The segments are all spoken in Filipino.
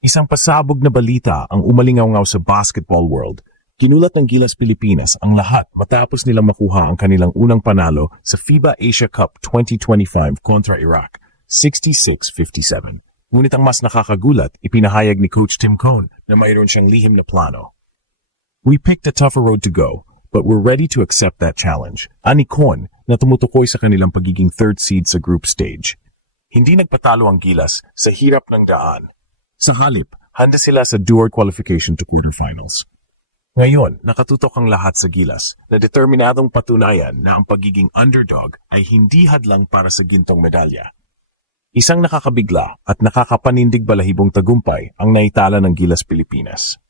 Isang pasabog na balita ang umalingaw-ngaw sa basketball world. Ginulat ng Gilas Pilipinas ang lahat matapos nilang makuha ang kanilang unang panalo sa FIBA Asia Cup 2025 kontra Iraq, 66-57. Ngunit ang mas nakakagulat, ipinahayag ni Coach Tim Cone na mayroon siyang lihim na plano. "We picked a tougher road to go, but we're ready to accept that challenge." Ani Cone na tumutukoy sa kanilang pagiging third seed sa group stage. Hindi nagpatalo ang Gilas sa hirap ng daan. Sa halip, handa sila sa dual qualification to quarterfinals. Ngayon, nakatutok ang lahat sa Gilas na determinadong patunayan na ang pagiging underdog ay hindi hadlang para sa gintong medalya. Isang nakakabigla at nakakapanindig balahibong tagumpay ang naitala ng Gilas Pilipinas.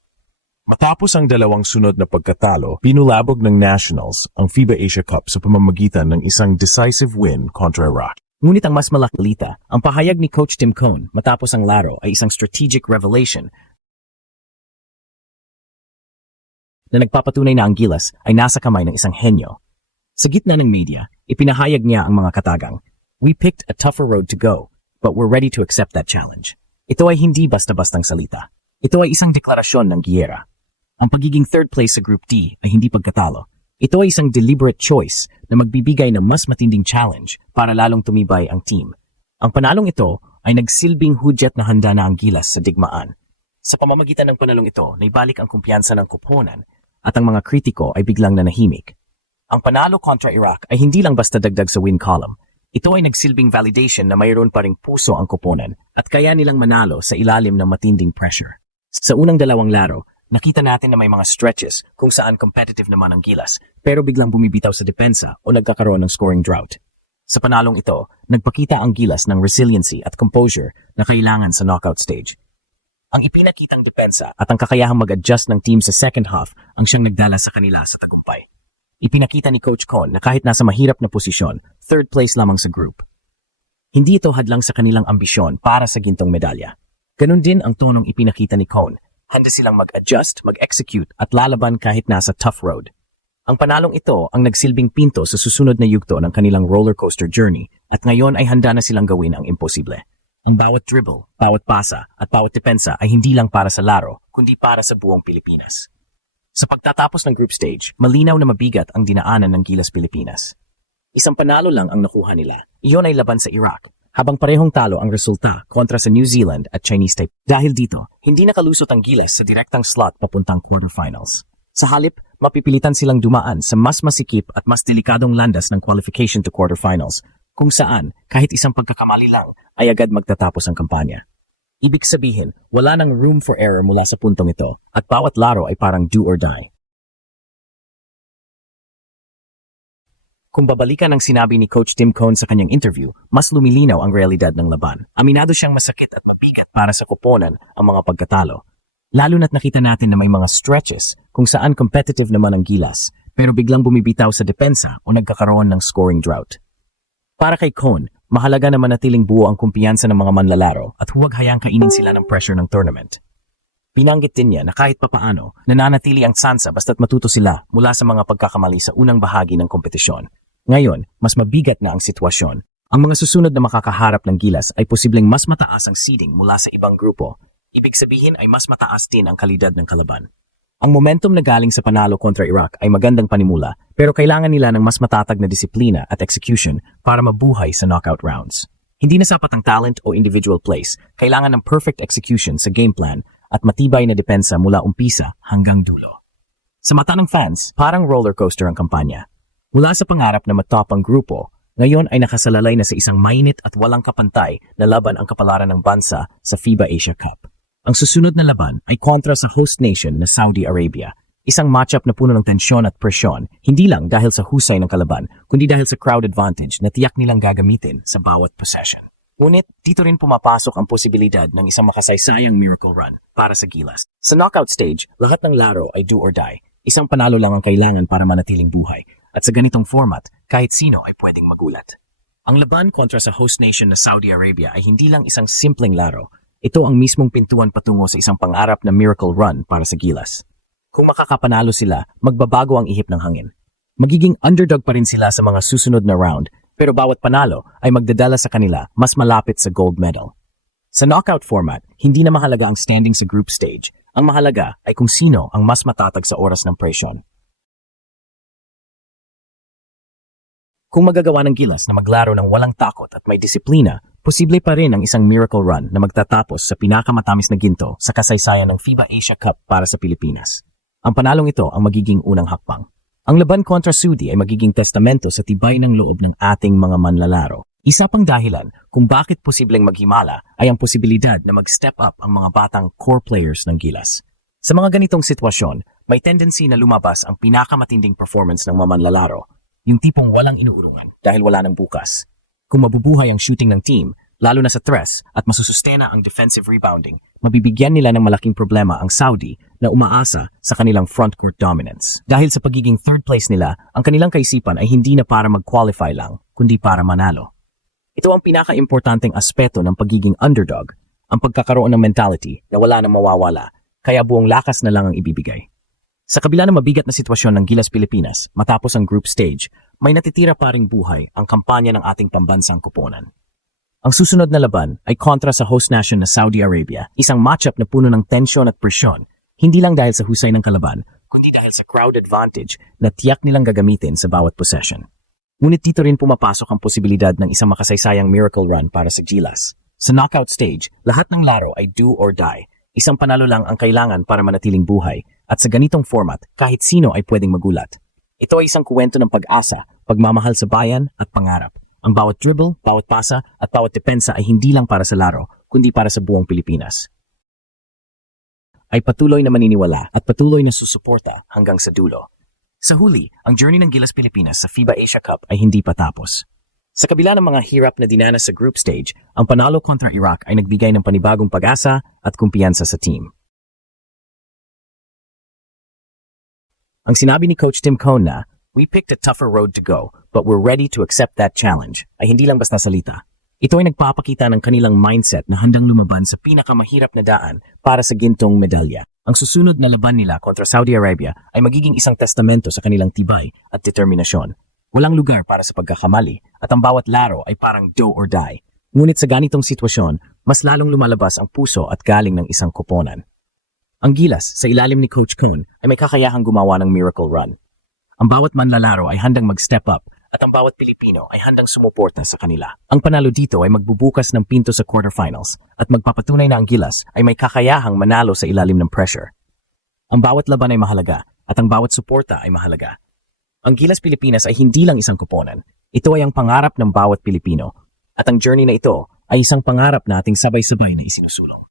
Matapos ang dalawang sunod na pagkatalo, pinulabog ng Nationals ang FIBA Asia Cup sa pamamagitan ng isang decisive win kontra Iraq. Ngunit ang mas malakalita, ang pahayag ni Coach Tim Cone matapos ang laro ay isang strategic revelation na nagpapatunay na ang Gilas ay nasa kamay ng isang henyo. Sa gitna ng media, ipinahayag niya ang mga katagang, "We picked a tougher road to go, but we're ready to accept that challenge." Ito ay hindi basta-bastang salita. Ito ay isang deklarasyon ng giyera. Ang pagiging third place sa Group D ay hindi pagkatalo. Ito ay isang deliberate choice na magbibigay ng mas matinding challenge para lalong tumibay ang team. Ang panalong ito ay nagsilbing hudyat na handa na ang Gilas sa digmaan. Sa pamamagitan ng panalong ito, naibalik ang kumpiyansa ng koponan at ang mga kritiko ay biglang nanahimik. Ang panalo kontra Iraq ay hindi lang basta dagdag sa win column. Ito ay nagsilbing validation na mayroon pa ring puso ang koponan at kaya nilang manalo sa ilalim ng matinding pressure. Sa unang dalawang laro, nakita natin na may mga stretches kung saan competitive naman ang Gilas pero biglang bumibitaw sa depensa o nagkakaroon ng scoring drought. Sa panalong ito, nagpakita ang Gilas ng resiliency at composure na kailangan sa knockout stage. Ang ipinakitang depensa at ang kakayahang mag-adjust ng team sa second half ang siyang nagdala sa kanila sa tagumpay. Ipinakita ni Coach Cone na kahit nasa mahirap na posisyon, third place lamang sa group. Hindi ito hadlang sa kanilang ambisyon para sa gintong medalya. Ganon din ang tonong ipinakita ni Cone. Handa silang mag-adjust, mag-execute at lalaban kahit nasa tough road. Ang panalong ito ang nagsilbing pinto sa susunod na yugto ng kanilang roller coaster journey at ngayon ay handa na silang gawin ang imposible. Ang bawat dribble, bawat pasa at bawat depensa ay hindi lang para sa laro kundi para sa buong Pilipinas. Sa pagtatapos ng group stage, malinaw na mabigat ang dinaanan ng Gilas Pilipinas. Isang panalo lang ang nakuha nila. Iyon ay laban sa Iraq. Habang parehong talo ang resulta kontra sa New Zealand at Chinese Taipei. Dahil dito, hindi nakalusot ang Gilas sa direktang slot papuntang quarterfinals. Sa halip, mapipilitan silang dumaan sa mas masikip at mas delikadong landas ng qualification to quarterfinals, kung saan kahit isang pagkakamali lang ay agad magtatapos ang kampanya. Ibig sabihin, wala nang room for error mula sa puntong ito at bawat laro ay parang do or die. Kung babalikan ang sinabi ni Coach Tim Cone sa kanyang interview, mas lumilinaw ang realidad ng laban. Aminado siyang masakit at mabigat para sa koponan ang mga pagkatalo. Lalo na't nakita natin na may mga stretches kung saan competitive naman ang Gilas, pero biglang bumibitaw sa depensa o nagkakaroon ng scoring drought. Para kay Cone, mahalaga na manatiling buo ang kumpiyansa ng mga manlalaro at huwag hayang kainin sila ng pressure ng tournament. Binanggit din niya na kahit papaano, nananatili ang tsansa basta't matuto sila mula sa mga pagkakamali sa unang bahagi ng kompetisyon. Ngayon, mas mabigat na ang sitwasyon. Ang mga susunod na makakaharap ng Gilas ay posibleng mas mataas ang seeding mula sa ibang grupo. Ibig sabihin ay mas mataas din ang kalidad ng kalaban. Ang momentum na galing sa panalo kontra Iraq ay magandang panimula pero kailangan nila ng mas matatag na disiplina at execution para mabuhay sa knockout rounds. Hindi na sapat ang talent o individual plays, kailangan ng perfect execution sa game plan at matibay na depensa mula umpisa hanggang dulo. Sa mata ng fans, parang roller coaster ang kampanya. Mula sa pangarap na matop ang grupo, ngayon ay nakasalalay na sa isang mainit at walang kapantay na laban ang kapalaran ng bansa sa FIBA Asia Cup. Ang susunod na laban ay kontra sa host nation na Saudi Arabia. Isang matchup na puno ng tensyon at presyon, hindi lang dahil sa husay ng kalaban, kundi dahil sa crowd advantage na tiyak nilang gagamitin sa bawat possession. Ngunit dito rin pumapasok ang posibilidad ng isang makasaysayang miracle run para sa Gilas. Sa knockout stage, lahat ng laro ay do or die. Isang panalo lang ang kailangan para manatiling buhay. At sa ganitong format, kahit sino ay pwedeng magulat. Ang laban kontra sa host nation na Saudi Arabia ay hindi lang isang simpleng laro. Ito ang mismong pintuan patungo sa isang pangarap na miracle run para sa Gilas. Kung makakapanalo sila, magbabago ang ihip ng hangin. Magiging underdog pa rin sila sa mga susunod na round, pero bawat panalo ay magdadala sa kanila mas malapit sa gold medal. Sa knockout format, hindi na mahalaga ang standing sa group stage. Ang mahalaga ay kung sino ang mas matatag sa oras ng presyon. Kung magagawa ng Gilas na maglaro ng walang takot at may disiplina, posible pa rin ang isang miracle run na magtatapos sa pinakamatamis na ginto sa kasaysayan ng FIBA Asia Cup para sa Pilipinas. Ang panalong ito ang magiging unang hakbang. Ang laban kontra Saudi ay magiging testamento sa tibay ng loob ng ating mga manlalaro. Isa pang dahilan kung bakit posibleng maghimala ay ang posibilidad na mag-step up ang mga batang core players ng Gilas. Sa mga ganitong sitwasyon, may tendency na lumabas ang pinakamatinding performance ng mga manlalaro, yung tipong walang inuurungan dahil wala ng bukas. Kung mabubuhay ang shooting ng team, lalo na sa tres at masusustena ang defensive rebounding, mabibigyan nila ng malaking problema ang Saudi na umaasa sa kanilang frontcourt dominance. Dahil sa pagiging third place nila, ang kanilang kaisipan ay hindi na para mag-qualify lang, kundi para manalo. Ito ang pinaka-importanteng aspeto ng pagiging underdog, ang pagkakaroon ng mentality na wala nang mawawala, kaya buong lakas na lang ang ibibigay. Sa kabila ng mabigat na sitwasyon ng Gilas Pilipinas matapos ang group stage, may natitira pa ring buhay ang kampanya ng ating pambansang koponan. Ang susunod na laban ay kontra sa host nation na Saudi Arabia, isang matchup na puno ng tensyon at presyon, hindi lang dahil sa husay ng kalaban, kundi dahil sa crowd advantage na tiyak nilang gagamitin sa bawat possession. Ngunit dito rin pumapasok ang posibilidad ng isang makasaysayang miracle run para sa Gilas. Sa knockout stage, lahat ng laro ay do or die. Isang panalo lang ang kailangan para manatiling buhay, at sa ganitong format, kahit sino ay pwedeng magulat. Ito ay isang kuwento ng pag-asa, pagmamahal sa bayan at pangarap. Ang bawat dribble, bawat pasa at bawat depensa ay hindi lang para sa laro, kundi para sa buong Pilipinas. Ay patuloy na maniniwala at patuloy na susuporta hanggang sa dulo. Sa huli, ang journey ng Gilas Pilipinas sa FIBA Asia Cup ay hindi pa tapos. Sa kabila ng mga hirap na dinanas sa group stage, ang panalo kontra Iraq ay nagbigay ng panibagong pag-asa at kumpiyansa sa team. Ang sinabi ni Coach Tim Cone na, "We picked a tougher road to go, but we're ready to accept that challenge," ay hindi lang basta salita. Ito ay nagpapakita ng kanilang mindset na handang lumaban sa pinakamahirap na daan para sa gintong medalya. Ang susunod na laban nila kontra Saudi Arabia ay magiging isang testamento sa kanilang tibay at determinasyon. Walang lugar para sa pagkakamali at ang bawat laro ay parang do or die. Ngunit sa ganitong sitwasyon, mas lalong lumalabas ang puso at galing ng isang koponan. Ang Gilas, sa ilalim ni Coach Cone, ay may kakayahang gumawa ng miracle run. Ang bawat manlalaro ay handang mag-step up at ang bawat Pilipino ay handang sumuporta sa kanila. Ang panalo dito ay magbubukas ng pinto sa quarterfinals at magpapatunay na ang Gilas ay may kakayahang manalo sa ilalim ng pressure. Ang bawat laban ay mahalaga at ang bawat suporta ay mahalaga. Ang Gilas Pilipinas ay hindi lang isang koponan. Ito ay ang pangarap ng bawat Pilipino. At ang journey na ito ay isang pangarap nating sabay-sabay na isinusulong.